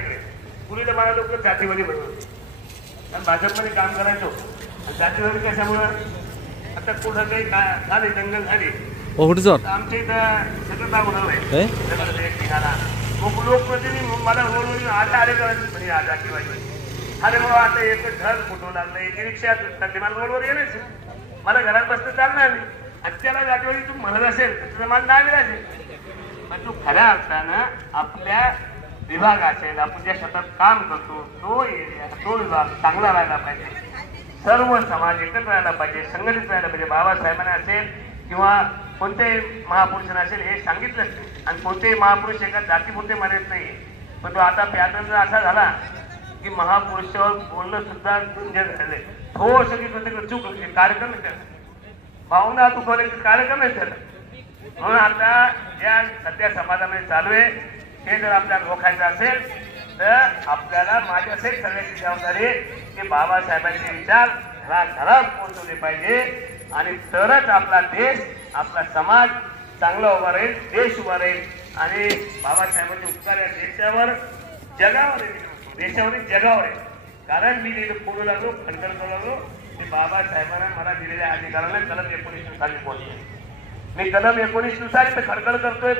पूर्वीला मला लोक जातीमध्ये बनवत कारण भाजपमध्ये काम करायचो जातीमध्ये कशामुळं आता कुठं काही झाले दंगल झाली आमच्या इथं सगळं नाव उडवलंय निघाला मग लोकप्रतिनिधी मला रोडवर आले करायचं आता किंवा अरे बाबा आता एक घर फुटू लागलं एक रिक्षा लागली मला रोडवर येण्याच मला घरात बसतं चालणार नाही आणि त्याला जातीवादी तू म्हणत असेल तर तुझं मला नाव असेल पण तू खऱ्या अर्थानं आपल्या विभाग असेल आपण ज्या शेतात काम करतो तो एरिया तो विभाग चांगला राहायला पाहिजे सर्व समाज एकत्र राहायला पाहिजे संघटित राहायला पाहिजे बाबासाहेबांना असेल किंवा कोणत्याही महापुरुषांना असेल हे सांगितलं आणि कोणतेही महापुरुष एका जातीपुरते म्हणत नाही पण तो आता पॅटर्न असा झाला की महापुरुषावर बोलणं सुद्धा झालंय थोडस की चूक कार्यक्रम भावना दुखवले कार्यक्रम आहे त्याला म्हणून आता या सध्या समाजामध्ये चालू आहे हे जर आपल्याला रोखायचं असेल तर आपल्याला माझी असेल सगळ्याची जबाबदारी की बाबासाहेबांचे विचार घराघरात पोहोचवले पाहिजे आणि तरच आपला देश आपला समाज चांगला उभा राहील देश उभा राहील आणि बाबासाहेबांचे उपकार या देशावर जगावर देशावरील जगावर आहे कारण मी तिथे बोलू लागलो खडखड करू लागलो की बाबासाहेबांना मला दिलेल्या अधिकाराला कलम 19 नुसार मी बोलतो मी कलम 19 नुसार खडखड करतोय